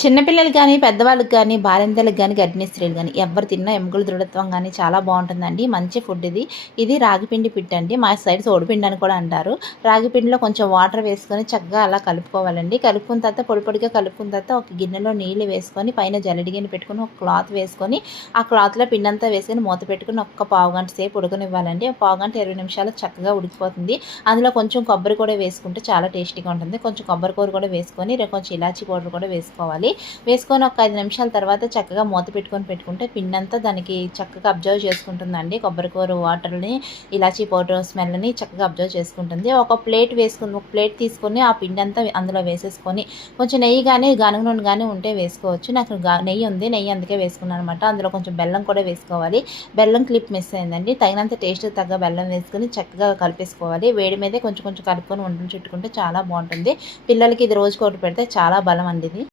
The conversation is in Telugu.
చిన్నపిల్లలు కానీ పెద్దవాళ్ళకి కానీ బాలింతలకు కానీ గర్భిణీ స్త్రీలు కానీ ఎవరు తిన్నా ఎముకల దృఢత్వం కానీ చాలా బాగుంటుందండి. మంచి ఫుడ్ ఇది. ఇది రాగిపిండి పిట్ అండి. మా సైడ్ సోడిపిండి అని కూడా అంటారు. రాగిపిండిలో కొంచెం వాటర్ వేసుకొని చక్కగా అలా కలుపుకోవాలండి. కలుపుకున్న తర్వాత పొడి పొడిగా కలుపుకున్న తర్వాత ఒక గిన్నెలో నీళ్ళు వేసుకొని పైన జల్లడి గిన్నె పెట్టుకొని ఒక క్లాత్ వేసుకొని ఆ క్లాత్లో పిండి అంతా వేసుకొని మూత పెట్టుకుని ఒక్క పావు గంట సేపు ఉడకనివ్వాలండి. ఆ పావు గంట ఇరవై నిమిషాలు చక్కగా ఉడికిపోతుంది. అందులో కొంచెం కొబ్బరి కూడా వేసుకుంటే చాలా టేస్టీగా ఉంటుంది. కొంచెం కొబ్బరి కూర కూడా వేసుకొని కొంచెం ఇలాచీ పౌడర్ కూడా వేసుకోవాలి. వేసుకొని ఒక ఐదు నిమిషాల తర్వాత చక్కగా మూత పెట్టుకొని పెట్టుకుంటే పిండి అంతా దానికి చక్కగా అబ్జర్వ్ చేసుకుంటుందండి. కొబ్బరికూర వాటర్ని ఇలాచీ పౌడర్ స్మెల్ని చక్కగా అబ్జర్వ్ చేసుకుంటుంది. ఒక ప్లేట్ వేసుకుని ఒక ప్లేట్ తీసుకొని ఆ పిండి అంతా అందులో వేసేసుకొని కొంచెం నెయ్యి కానీ గానుగ నూనె కానీ ఉంటే వేసుకోవచ్చు. నాకు నెయ్యి ఉంది నెయ్యి అందుకే వేసుకున్నాను అనమాట అందులో కొంచెం బెల్లం కూడా వేసుకోవాలి. బెల్లం క్లిప్ మిస్ అయిందండి. తగినంత టేస్ట్ తగ్గ బెల్లం వేసుకొని చక్కగా కలిపేసుకోవాలి. వేడి మీదే కొంచెం కొంచెం కలుపుకొని వంటలు చుట్టుకుంటే చాలా బాగుంటుంది. పిల్లలకి ఇది రోజుకోటి పెడితే చాలా బలం అండి ఇది.